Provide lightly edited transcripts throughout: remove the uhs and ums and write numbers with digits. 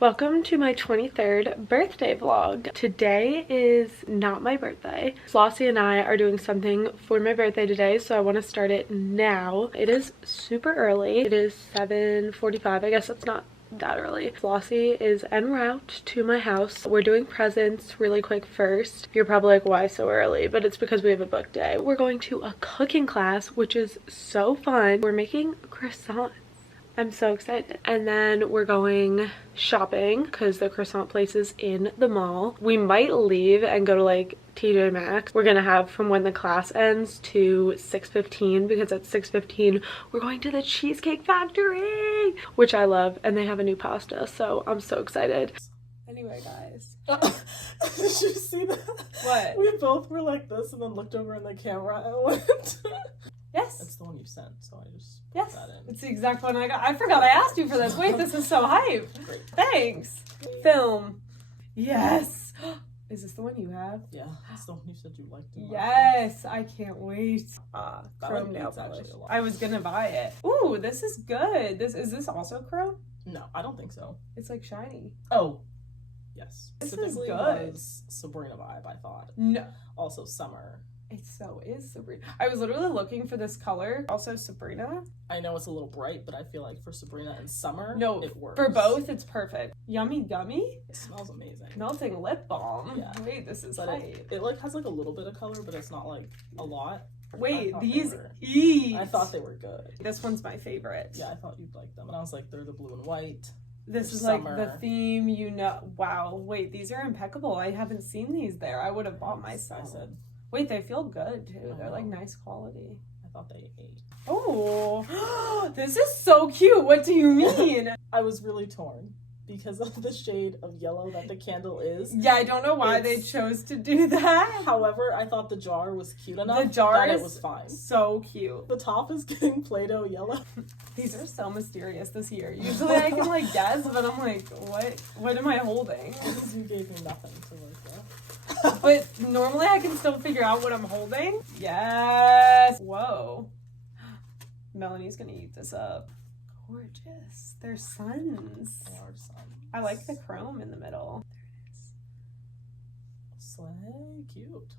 Welcome to my 23rd birthday vlog. Today is not my birthday. Flossie and I are doing something for my birthday today, so I want to start it now. It is super early. It is 7:45. I guess that's not that early. Flossie is en route to my house. We're doing presents really quick first. You're probably like, why so early? But it's because we have a book day. We're going to a cooking class, which is so fun. We're making croissants. I'm so excited. And then we're going shopping because the croissant place is in the mall. We might leave and go to like TJ Maxx. We're gonna have from when the class ends to 6:15 because at 6:15 we're going to the Cheesecake Factory, which I love, and they have a new pasta, so I'm so excited. Anyway, guys. Did you see that? What? We both were like this and then looked over in the camera and went. Yes. It's the one you sent, so I just Yes, put that in. it's the exact one I got. I forgot I asked you for this. Wait, this is so hype. Great. Thanks. Film. Yes. Is this the one you have? Yeah, that's the one you said you liked. Yes, I can't wait. That Chrome one nail beats polish. actually a lot. I was gonna buy it. Ooh, this is good. Is this also chrome? No, I don't think so. It's like shiny. Oh, yes. This is Specifically good. was Sabrina vibe, I thought. No, Also summer. it so is Sabrina. I was literally looking for this color. Also Sabrina. I know it's a little bright, but I feel like for Sabrina and summer, No, it works. for both, it's perfect. Yummy gummy. It smells amazing. Melting lip balm. Yeah. Wait, this is But hype. it like has like a little bit of color, but it's not like a lot. Wait, thought they these were- eat. I thought they were good. This one's my favorite. Yeah, I thought you'd like them. And I was like, they're the blue and white. This For is like summer. the theme, you know. Wow. Wait, these are impeccable. I haven't seen these there. I would have bought myself. I said, Wait, they feel good too. I They're like know. nice quality. I thought they ate. Oh, this is so cute. What do you mean? I was really torn because of the shade of yellow that the candle is. Yeah, I don't know why they It's- chose to do that. However, I thought the jar was cute enough The jar that is it was fine. so cute. The top is getting Play-Doh yellow. These are so mysterious this year. Usually I can like guess, but I'm like, what am I holding? Because you gave me nothing to work with. But normally I can still figure out what I'm holding. Yes. Whoa. Melanie's gonna eat this up. Gorgeous. They're suns. They are some. I like the chrome in the middle. Slay, cute.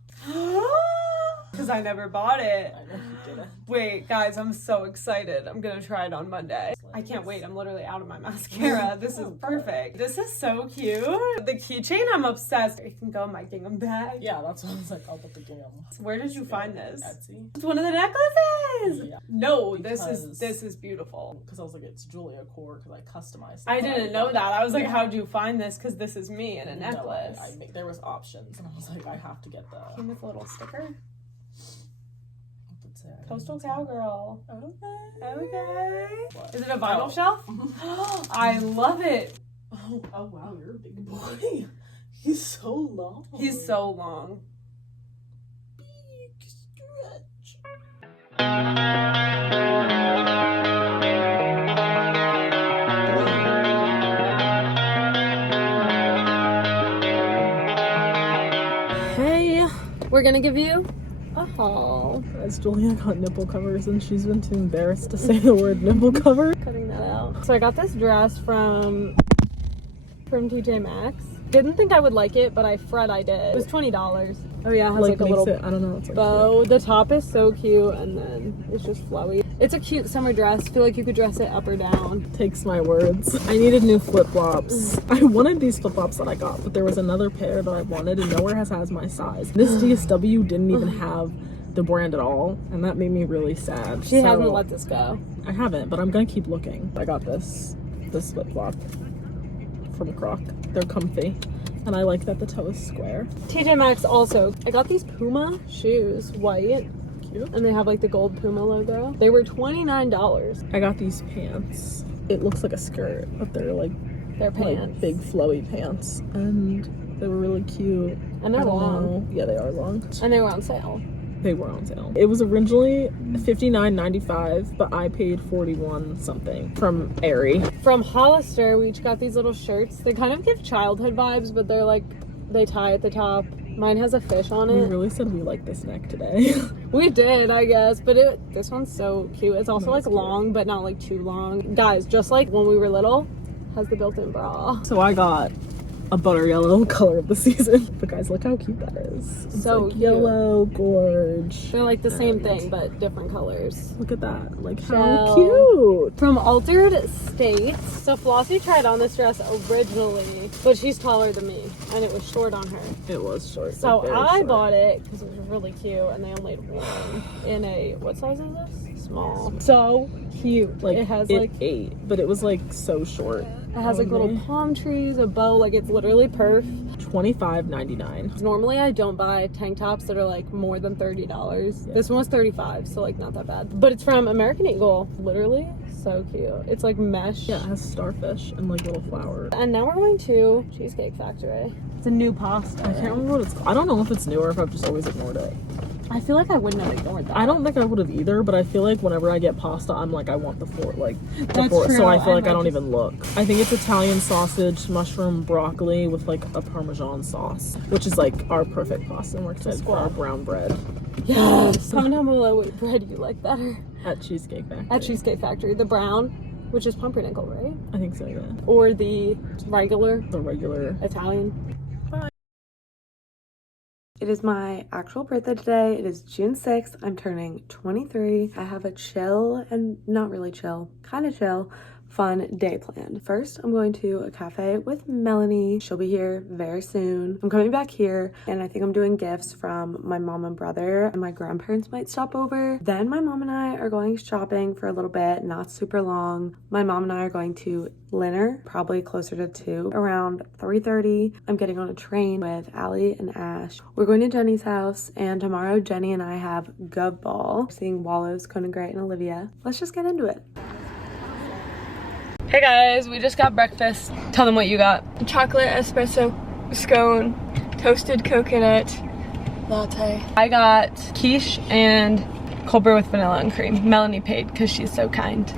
Because I never bought it. I know you didn't. Wait, guys, I'm so excited. I'm gonna try it on Monday. I can't wait. I'm literally out of my mascara. This is perfect. This is so cute. The keychain, I'm obsessed. It can go in my gingham bag. Yeah, that's what I was like, I'll put the gingham. Where did you find this? Etsy. It's one of the necklaces. Yeah. No, Because- this is beautiful. Because I was like, it's Julia Core because I customized it. I didn't know that. I was like, Yeah. how'd you find this? Because this is me in a No, necklace. there was options, and I was like, I have to get the Came with a little sticker. what's it? Postal Cowgirl. Okay. Okay. What? Is it a vinyl Oh. shelf? I love it. Oh wow, you're a big boy. He's so long. He's so long. Big stretch. Hey, we're gonna give you a haul. As Julia got nipple covers and she's been too embarrassed to say the word nipple cover. Cutting that out. So I got this dress from TJ Maxx. Didn't think I would like it, but I did. It was $20. Oh yeah, it has like a little I don't know, it's like bow. The top is so cute, and then it's just flowy. It's a cute summer dress. I feel like you could dress it up or down. Takes my words. I needed new flip-flops. I wanted these flip-flops that I got, but there was another pair that I wanted and nowhere has my size. This DSW didn't even have the brand at all, and that made me really sad. She hasn't let this go. I haven't, but I'm gonna keep looking. I got this flip-flop from Croc. They're comfy, and I like that the toe is square. TJ Maxx also. I got these Puma shoes, white, Cute. and they have like the gold Puma logo. They were $29. I got these pants. It looks like a skirt, but they're like They're pants. big flowy pants, and they were really cute. And they're I don't long. know. Yeah, they are long. And they were on sale. They were on sale. It was originally $59.95, but I paid $41 something from Aerie. From Hollister, we each got these little shirts. They kind of give childhood vibes, but they're like, they tie at the top. Mine has a fish on We it. really said we like this neck today. We did, I guess, but this one's so cute. It's also No, like it's cute. long, but not like too long. Guys, just like when we were little, has the built-in bra. So I got a butter yellow color of the season. But guys, look how cute that is. It's So like cute. Yellow, gorge. They're like the same thing, but different colors. Look at that. Like, Shell. how cute. From Altered States. So Flossie tried on this dress originally, but she's taller than me, and it was short on her. It was short. So like, very I short. bought it because it was really cute, and they only had one in a, what size is this? Small. So cute. Like, it has it like, ate, but it was like so short. it has like little palm trees, a bow, like it's literally perf. $25.99. Normally I don't buy tank tops that are like more than $30. Yeah. This one was $35, so like not that bad. But it's from American Eagle. Literally so cute. It's like mesh. Yeah, it has starfish and like little flowers. And now we're going to Cheesecake Factory. It's a new pasta. I can't remember what it's called. I don't know if it's new or if I've just always ignored it. I feel like I wouldn't have ignored that. I don't think I would have either, but I feel like whenever I get pasta, I'm like, I want the four, like, the That's four. true. So I feel And, like I don't like, even look. I think it's Italian sausage, mushroom, broccoli with like a Parmesan sauce, which is like our perfect pasta. And we're excited for our brown bread. Yes. Comment down below what bread you like better. At Cheesecake Factory. At Cheesecake Factory. The brown, which is pumpernickel, right? I think so, yeah. Or the regular The regular. Italian. It is my actual birthday today. It is June 6th. I'm turning 23. I have a chill and not really chill, kind of chill, fun day planned. First, I'm going to a cafe with Melanie. She'll be here very soon. I'm coming back here and I think I'm doing gifts from my mom and brother, and my grandparents might stop over. Then my mom and I are going shopping for a little bit, not super long. My mom and I are going to dinner, probably closer to 2, around 3:30. I'm getting on a train with Allie and Ash. We're going to Jenny's house, and tomorrow Jenny and I have Gov Ball. We're seeing Wallows, Conan Gray, and Olivia. Let's just get into it. Hey guys, we just got breakfast. Tell them what you got. Chocolate espresso scone, toasted coconut latte. I got quiche and cold brew with vanilla and cream. Melanie paid because she's so kind.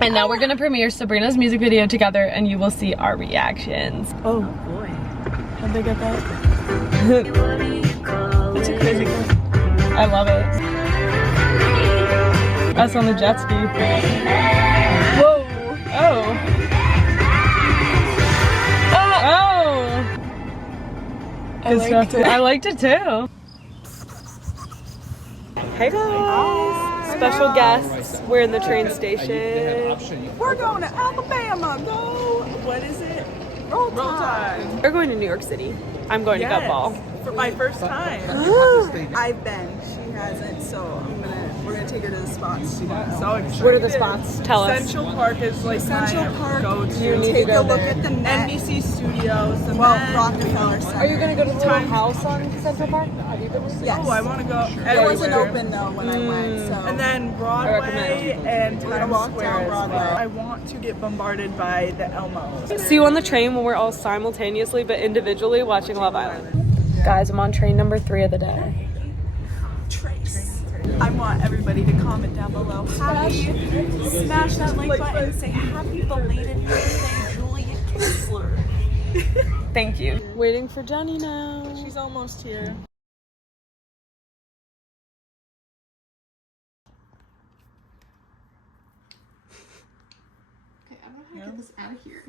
And now we're gonna premiere Sabrina's music video together, and you will see our reactions. Oh boy. How'd they get that? That's a crazy one. I love it. Us on the jet ski. Whoa. Oh. Oh. Good stuff. I liked it too. Hey guys. Special guests. We're in the train station. We're going to Alabama. Go. What is it? Roll Tide. We're going to New York City. I'm going to Gov Ball. For my first time. I've been. She hasn't. So we're gonna take her to the spots. So excited. What are the spots? Tell us. Central Park is like Central my Park. go-to. You need to Take go a look there. at the Met. NBC Studios. And Well, then Rockefeller Center. Are you gonna go to the little house on Central Park? Have you been to see? Yes. Oh, I want to go. It wasn't everywhere. open though when I went. So. And then Broadway recommend. and We're gonna Times walk Square down as Broadway. well. I want to get bombarded by the Elmos. See you on the train when we're all simultaneously but individually watching Love Island. Guys, I'm on train number 3 of the day. Trace. I want everybody to comment down below. Smash that like button and say happy belated birthday, Julia Kessler. Thank you. Waiting for Jenny now. She's almost here. Okay, I'm gonna get this out of here.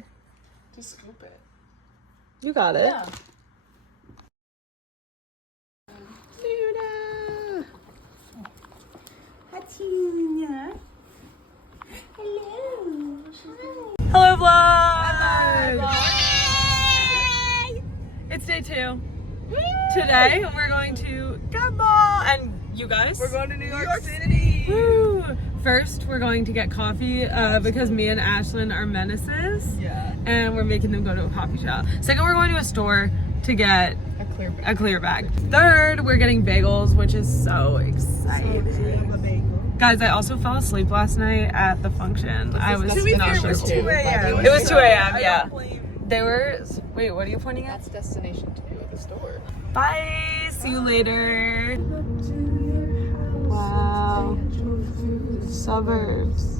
Just scoop it. You got it. Yeah. Hatina. Hello. Hello vlog! It's day 2. Today we're going to Gov Ball, and you guys? We're going to New York City. Woo! First, we're going to get coffee because me and Ashlyn are menaces. Yeah. And we're making them go to a coffee shop. Second, we're going to a store to get a clear bag. Third, we're getting bagels, which is so exciting. Guys, I also fell asleep last night at the function. I was To be fair, it was nauseous. 2 a.m. It was 2 a.m., I yeah. don't blame- They were, wait, what are you pointing at? That's destination 2 at the store. Bye, see you later. Wow, suburbs.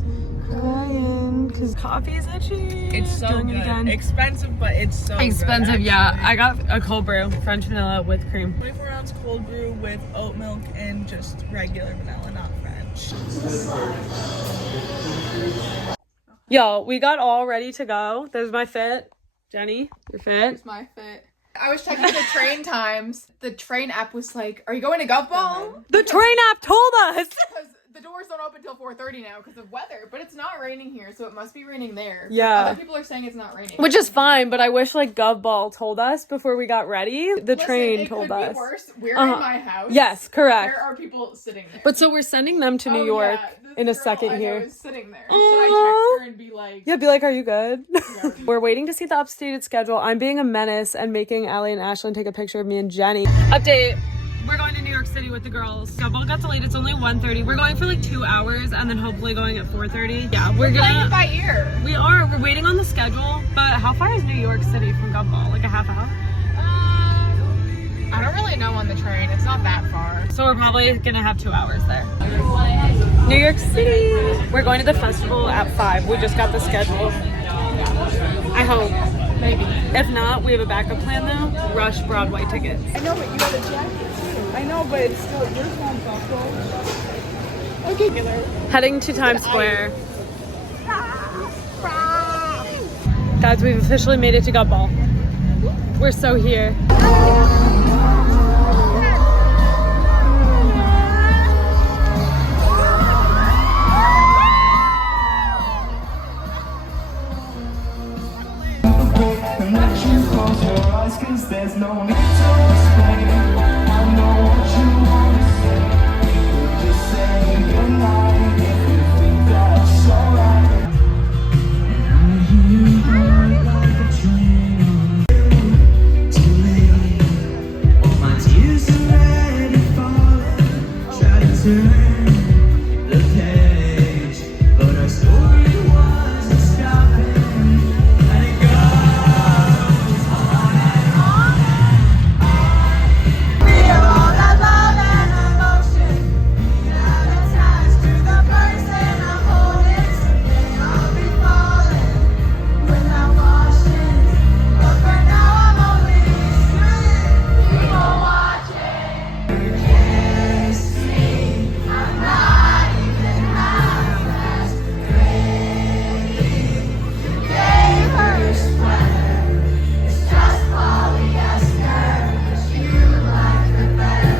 Crying, because coffee is itchy. It's so Doing good. it again. Expensive, but it's so Expensive, good, yeah. actually. I got a cold brew, French vanilla with cream. 24 ounce cold brew with oat milk and just regular vanilla, not French. Yo, we got all ready to go. There's my fit. Jenny, your fit. Here's my fit. I was checking the train times. The train app was like, "Are you going to Gov Ball?" The train app told us. Because the doors don't open till 4:30 now because of weather. But it's not raining here, so it must be raining there. Yeah. Other people are saying it's not raining. Which is fine, but I wish like Gov Ball told us before we got ready. The Listen, train it told could us. Be worse. We're in my house. Yes, correct. There are people sitting there. But so we're sending them to New York in a second here. I was sitting there. Should I text her and be like, Yeah, be like, are you good? We're waiting to see the updated schedule. I'm being a menace and making Allie and Ashlyn take a picture of me and Jenny. Update. We're going to New York City with the girls. Gov Ball got delayed. It's only 1:30. We're going for like 2 hours and then hopefully going at 4:30. Yeah, we're gonna. by ear? We are. We're waiting on the schedule. But how far is New York City from Gov Ball? Like a half hour? I don't really know on the train. It's not that far. So we're probably gonna have 2 hours there. New York City. We're going to the festival at 5. We just got the schedule. I hope. Maybe. If not, we have a backup plan though. Rush Broadway tickets. I know, but you have a jacket too. I know, but it's still your phone though. Okay. Heading to Times Square. Guys, we've officially made it to Gov Ball. We're so here. There's no need to explain. I know what you want to say. Just say goodnight if you think that's alright. I hear you heart like a train. Too late. All my tears are already falling. Try to turn the page, but our story wasn't stopping. And it goes on and on. Feel all that love and emotion. Being attached to the person I'm holding. Someday I'll be falling without caution. But for now I'm only shooting. People watching. Kiss me. I'm not even half as pretty. You gave her a sweater. It's just polyester. 'Cause you like her better.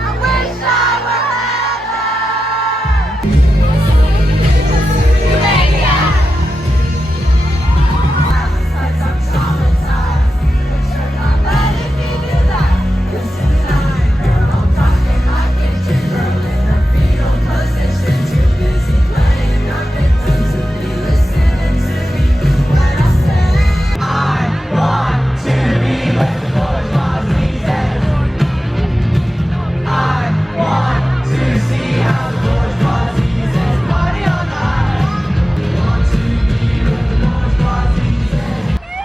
I wish I were Heather. You maniac. Said I'm traumatized, but you're not letting me do that. 'Cause tonight, girl, I'm talking like it's your girl in a fetal position. Too busy playing your victim to be listening to me do what I say. I want to be with the bourgeois says. I want to see how the bourgeoisie says party all night. Want to be with the bourgeoisie says.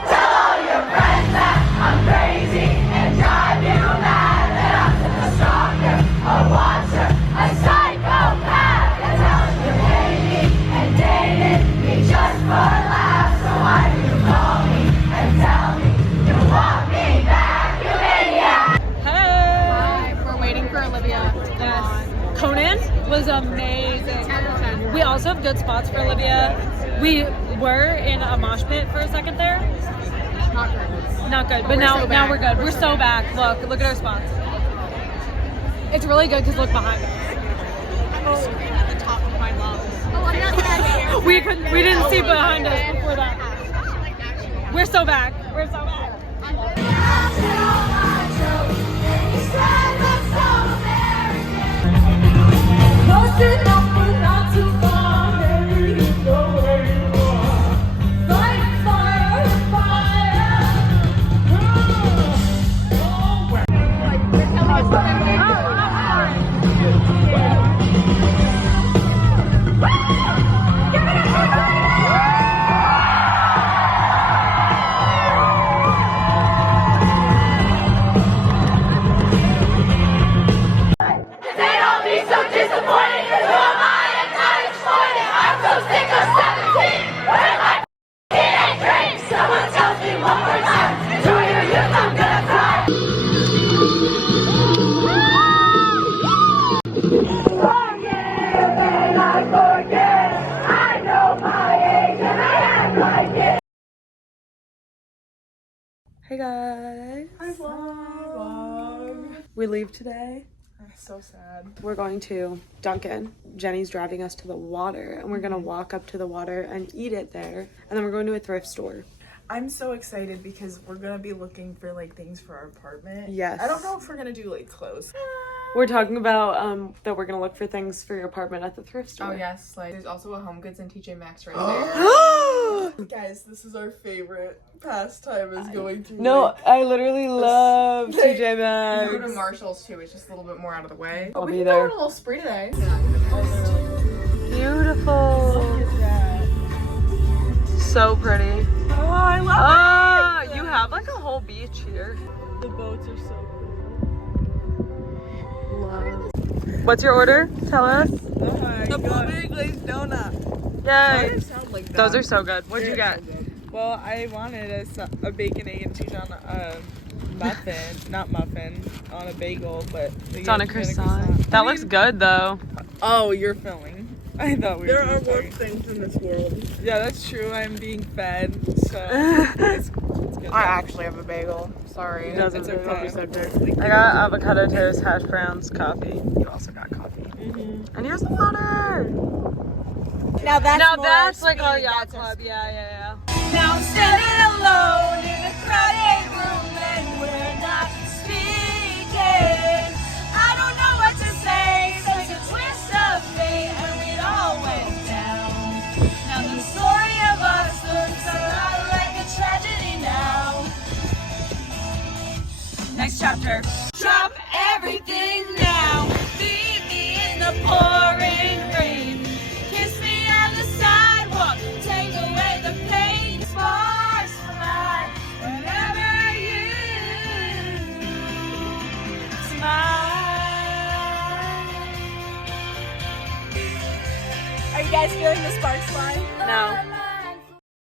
Tell all your friends that I'm crazy and drive you mad. That I'm a stalker, a watcher, a psychopath. And tell them you hate me and dated me just for laughs. So why do you call me and tell me you want me back, you maniac? Hey! We're waiting for Olivia. Yes. Conan was amazing. We also have good spots for Olivia. We were in a mosh pit for a second there. Not good. Not good, but We're now so now back. we're good. We're so back. Look at our spots. It's really good because look behind us. Scream at the top of my lungs. We didn't see behind us before that. We're so back. We're so back. Close enough but not too far. Maybe you know where you are. Fight fire, fire. They don't be so disappointed, 'cause who am I? I'm not exploited. I'm so sick of 17. Where's my teenage dreams? Someone tells me one more time. To your youth, I'm gonna cry. Forget and I forget. I know my age. Hey guys. Hi vlog. We leave today. So sad. We're going to Dunkin'. Jenny's driving us to the water and we're gonna walk up to the water and eat it there. And then we're going to a thrift store. I'm so excited because we're gonna be looking for like things for our apartment. Yes. I don't know if we're gonna do like clothes. We're talking about that we're gonna look for things for your apartment at the thrift store. Oh yes, like there's also a Home Goods and TJ Maxx right there. Guys, this is our favorite pastime is going to No, I literally love TJ You Maxx. go to Marshall's too. It's just a little bit more out of the way. I'll we be can there. go on a little spree today. Beautiful. So pretty. Oh, I love Oh, you have like a whole beach here. it. The boats are so What's your order? Tell us. cool. Oh my the blueberry glazed donut. Yay. Sound like that. Those are so good. What'd you get? Well, I wanted a bacon, egg, and cheese on a muffin. Not muffin, on a bagel, but... It's on a croissant. That looks good though. Oh, you're filming. I thought we were There are just worse talking. things in this world. Yeah, that's true. I'm being fed, so it's good. I actually have a bagel. Sorry. Doesn't It's matter. okay. Subject. I got avocado toast, hash browns, coffee. You also got coffee. And here's the water. Now That's like our yacht club. Yeah. Now I'm standing alone in a crowded room and we're not speaking. I don't know what to say, such a twist of fate and it all went down. Now the story of us looks a lot like a tragedy now. Next chapter. Drop everything now. Leave me in the pouring rain. Kiss me on the sidewalk. Take away the pain. Sparks fly whenever you smile. Are you guys feeling the sparks fly? No.